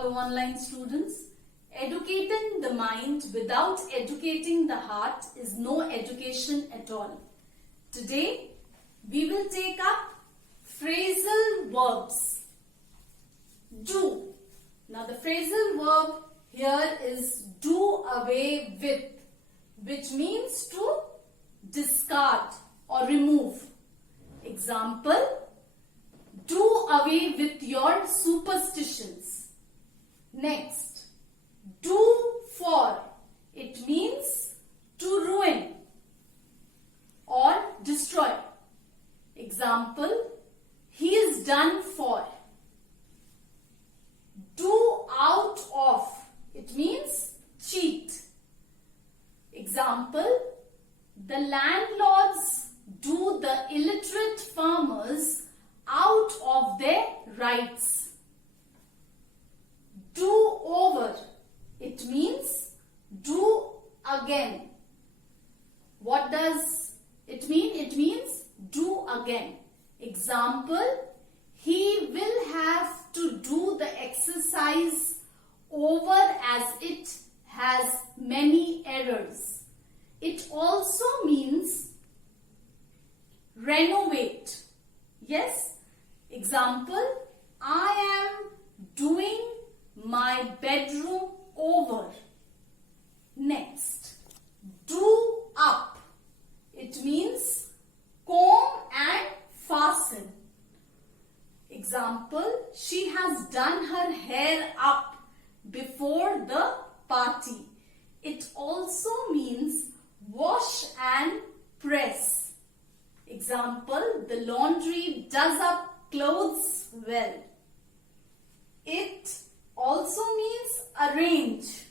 Hello online students. Educating the mind without educating the heart is no education at all. Today we will take up phrasal verbs. Do. Now the phrasal verb here is do away with, which means to discard or remove. Example, do away with your superstitions. Next, do for. It means to ruin or destroy. Example, he is done for. Do out of. It means cheat. Example, the landlords do the illiterate farmers out of their rights. Do over. It means do again. What does it mean? It means do again. Example, he will have to do the exercise over as it has many errors. It also means renovate. Yes. Example, I am doing my bedroom over. Next, do up. It means comb and fasten. Example, she has done her hair up before the party. It also means wash and press. Example, the laundry does up clothes well. It also means arrange.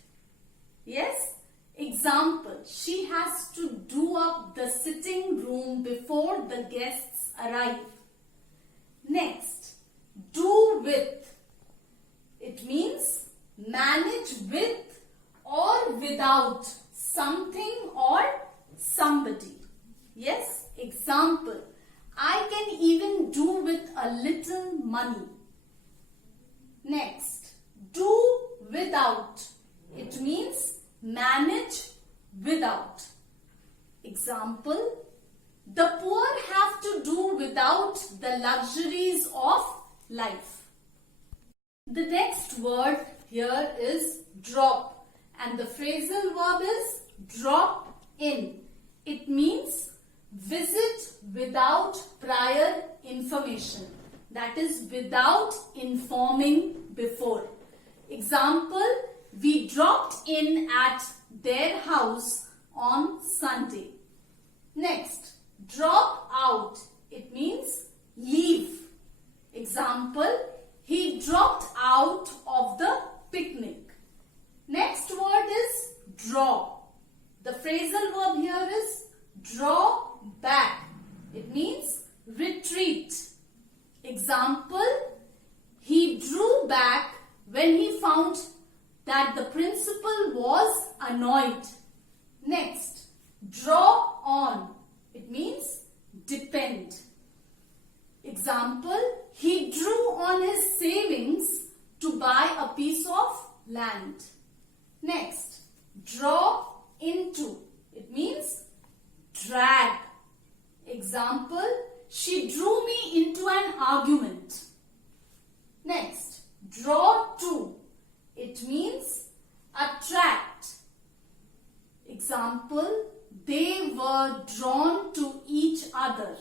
Yes. Example, she has to do up the sitting room before the guests arrive. Next, do with. It means manage with or without something or somebody. Yes. Example, I can even do with a little money. Next, do without. It means manage without. Example, the poor have to do without the luxuries of life. The next word here is drop, and the phrasal verb is drop in. It means visit without prior information. That is without informing before. Example, we dropped in at their house on Sunday. Next, drop out. It means leave. Example, he dropped out of the picnic. Next word is draw. The phrasal verb here is draw back. It means retreat. Example, he drew back when he found that the principal was annoyed. Next, draw on. It means depend. Example, he drew on his savings to buy a piece of land. Next, draw into. It means drag. Example, she drew me into an argument. Next, draw to. It means attract. Example, they were drawn to each other.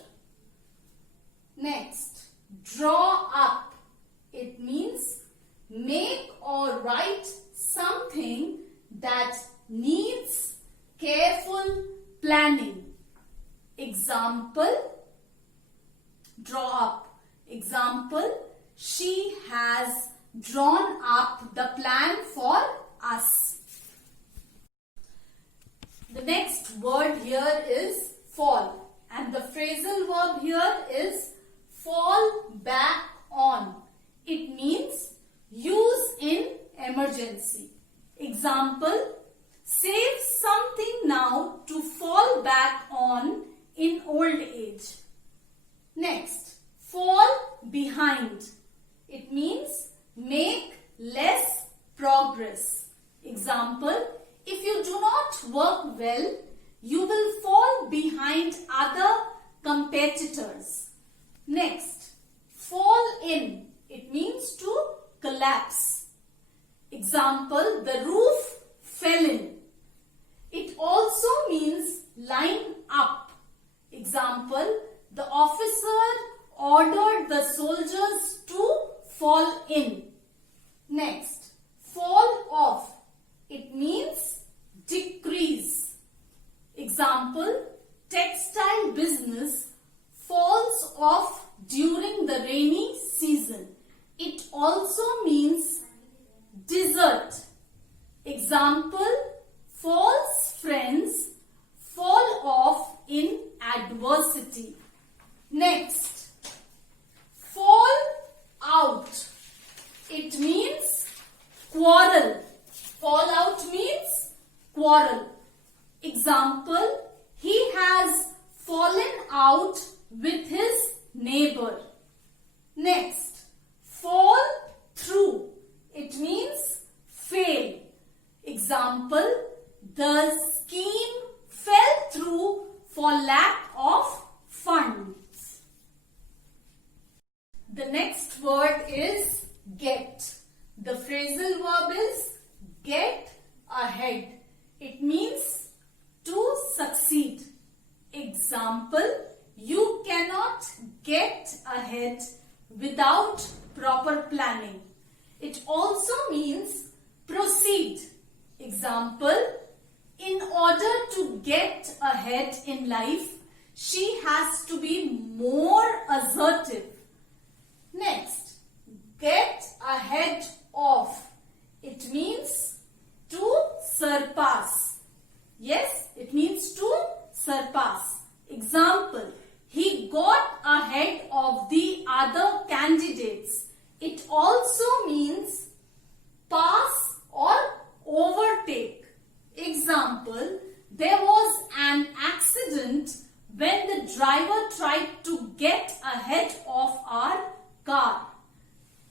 Next, draw up. It means make or write something that needs careful planning. Example, draw up. Example, she has drawn up the plan for us. The next word here is fall, and the phrasal verb here is fall back on. It means use in emergency. Example, save something now to fall back on in old age. Next, fall behind. It means make less well, you will fall behind other competitors. Next, fall in. It means to collapse. Example, the roof fell in. It also means line up. Example, the officer ordered the soldiers to fall in. Next, fall off. It means decrease. Example, textile business falls off during the rainy season. It also means desert. Example, false friends fall off in adversity. Next, fall out. It means quarrel. Fall out means quarrel. Example, he has fallen out with his neighbor. Next, fall through. It means fail. Example, the scheme fell through for lack of funds. The next word is get. The phrasal verb is get ahead. It means to succeed. Example, you cannot get ahead without proper planning. It also means proceed. Example, in order to get ahead in life, she has to be more assertive. Next, get ahead of. It means to surpass. Yes, it means to surpass. Example, he got ahead of the other candidates. It also means pass or overtake. Example, there was an accident when the driver tried to get ahead of our car.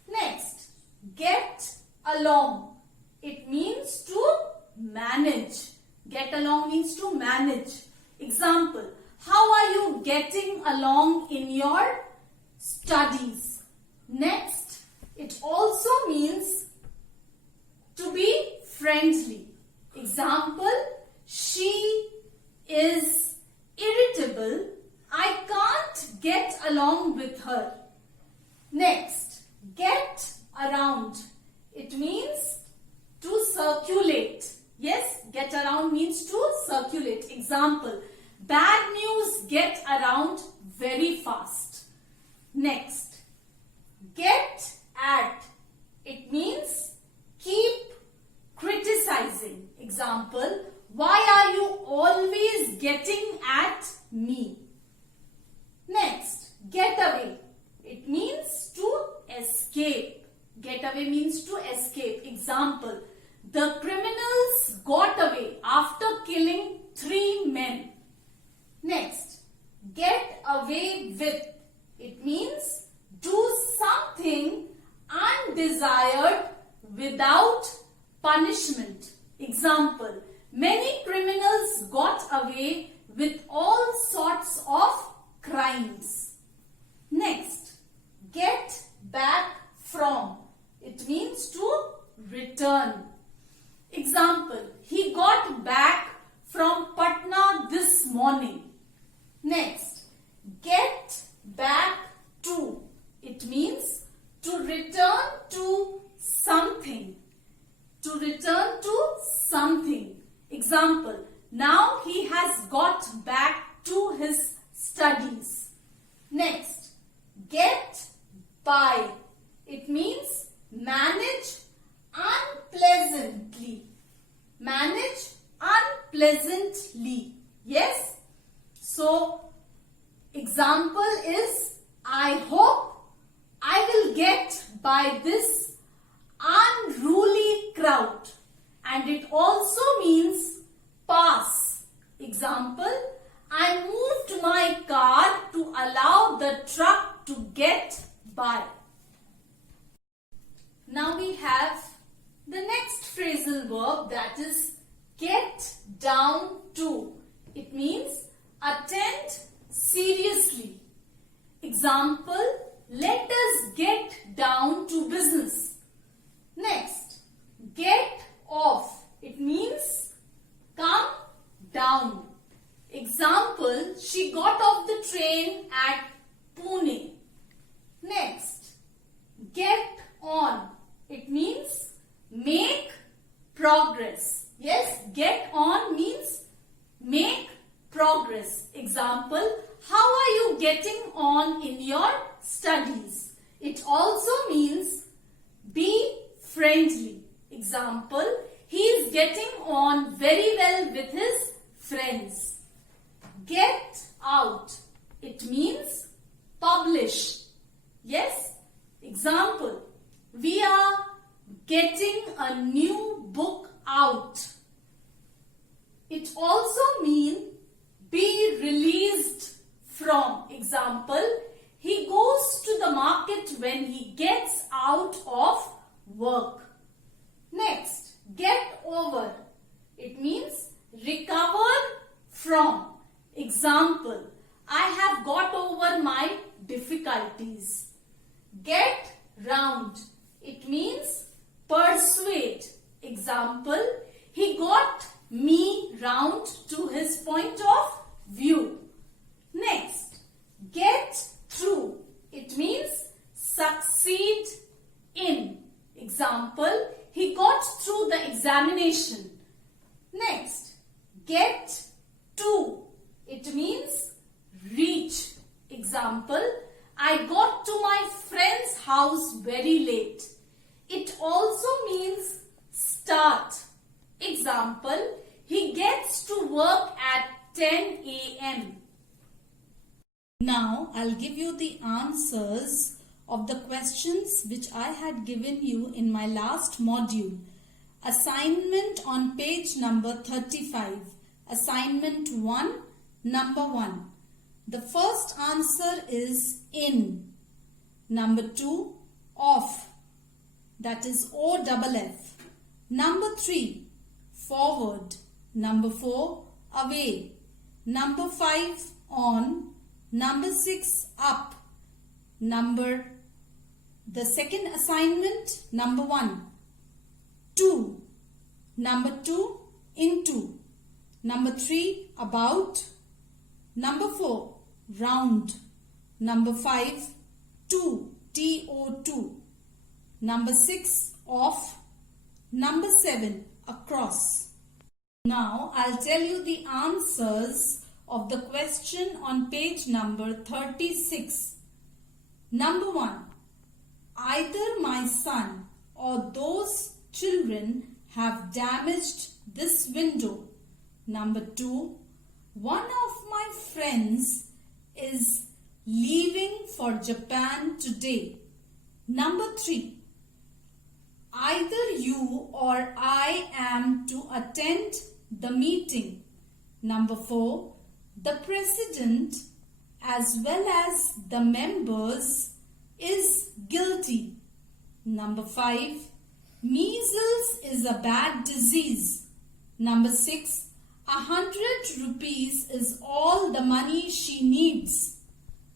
Next, get along. It means to manage. Get along means to manage. Example, how are you getting along in your studies? Next, it also means to be friendly. Example, she is irritable. I can't get along with her. Next, get around. It means to circulate. Yes, get around means to circulate. Example, bad news get around very fast. Next, get at. It means keep criticizing. Example, why are you always getting at me? Next, get away. It means to escape. Get away means to escape. Example, the criminals got away after killing 3 men. Next, get away with. It means do something undesired without punishment. Example, many criminals got away with all sorts of crimes. Next, get back from. It means to return. Example, he got back from Patna this morning. Next, get back to. It means to return to something. To return to something. Example, now he has got back to his studies. Next, get by. It means manage unpleasantly. Manage unpleasantly. Yes? So, example is, I hope I will get by this unruly crowd. And it also means pass. Example, I moved my car to allow the truck to get by. Now we have the next phrasal verb, that is get down to. It means attend seriously. Example, let us get down to business. Next, get off. It means come down. Example, she got off the train at Pune. Next, get on. It means make progress. Yes, get on means make progress. Example, how are you getting on in your studies? It also means be friendly. Example, he is getting on very well with his friends. Get out. It means publish. Yes. Example, we are getting a new book out. It also means be released from. Example, he goes to the market when he gets out of work. Next, get over. It means recover from. Example, I have got over my difficulties. Get round. It means persuade. Example, he got me round to his point of view. Next, get through. It means succeed in. Example, he got through the examination. Next, get to. It means reach. Example, I got to my friend's house very late. It also means start. Example, he gets to work at 10 a.m. Now, I'll give you the answers of the questions which I had given you in my last module. Assignment on page number 35. Assignment 1, number 1. The first answer is in. Number 2, off. That is O-double-F. Number 3, forward. Number 4, away. Number 5, on. Number 6, up. The second assignment, number 1, to. Number 2, into. Number 3, about. Number 4, round. Number 5, to, T-O-2. Number 6, off. Number 7, across. Now, I'll tell you the answers of the question on page number 36. Number 1, either my son or those children have damaged this window. Number 2, one of my friends is leaving for Japan today. Number 3, either you or I am to attend the meeting. Number 4, the president as well as the members is guilty. Number 5, measles is a bad disease. Number 6, 100 rupees is all the money she needs.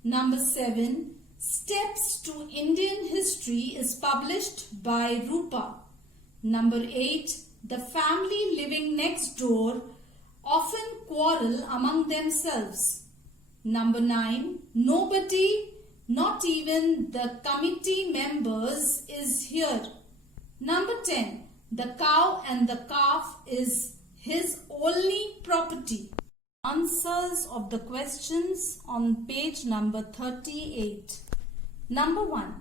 Number 7, Steps to Indian History is published by Rupa. Number 8, the family living next door often quarrel among themselves. Number 9, nobody, not even the committee members, is here. Number 10, the cow and the calf is his only property. Answers of the questions on page number 38. Number 1,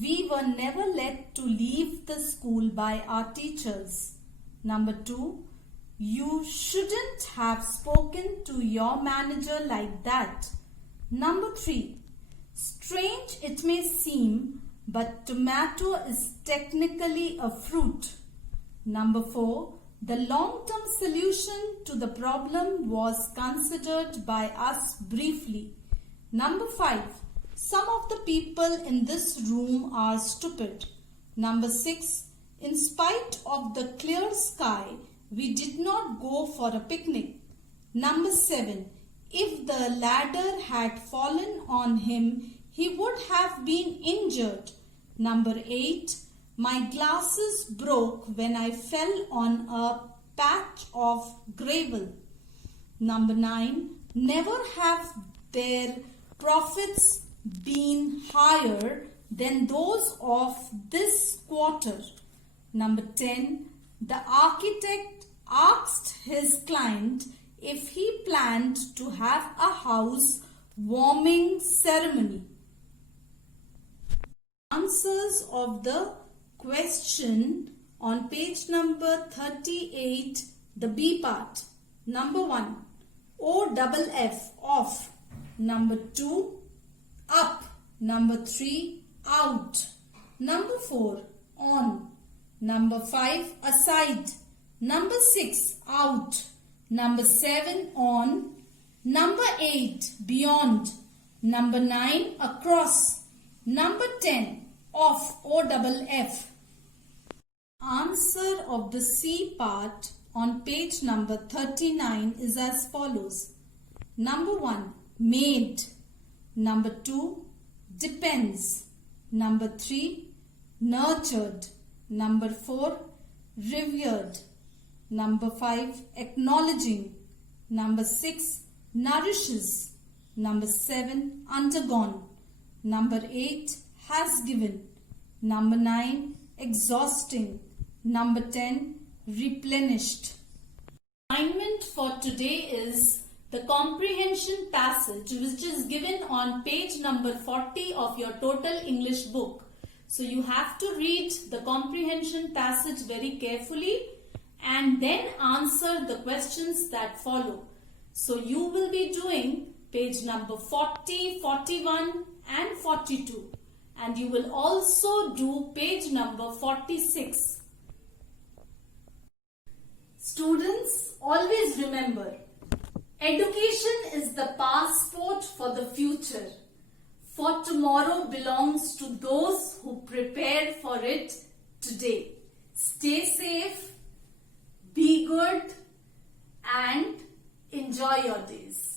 we were never let to leave the school by our teachers. Number 2, you shouldn't have spoken to your manager like that. Number 3, strange it may seem, but tomato is technically a fruit. Number 4, the long-term solution to the problem was considered by us briefly. Number 5, some of the people in this room are stupid. Number 6, in spite of the clear sky, we did not go for a picnic. Number 7. If the ladder had fallen on him, he would have been injured. Number 8. My glasses broke when I fell on a patch of gravel. Number 9. Never have their profits been higher than those of this quarter. Number 10. The architect asked his client if he planned to have a house warming ceremony. Answers of the question on page number 38, the B part. Number 1, OFF, off. Number 2, up. Number 3, out. Number 4, on. Number 5, aside. Number 6, out. Number 7, on. Number 8, beyond. Number 9, across. Number 10, off, OFF. Answer of the C part on page number 39 is as follows. Number 1, made. Number 2, depends. Number 3, nurtured. Number 4, revered. Number 5, acknowledging. Number 6, nourishes. Number 7, undergone. Number 8, has given. Number 9, exhausting. Number 10, replenished. Assignment for today is the comprehension passage, which is given on page number 40 of your total English book. So you have to read the comprehension passage very carefully and then answer the questions that follow. So you will be doing page number 40, 41 and 42. And you will also do page number 46. Students, always remember, education is the passport for the future. For tomorrow belongs to those who prepare for it today. Stay safe, be good and enjoy your days.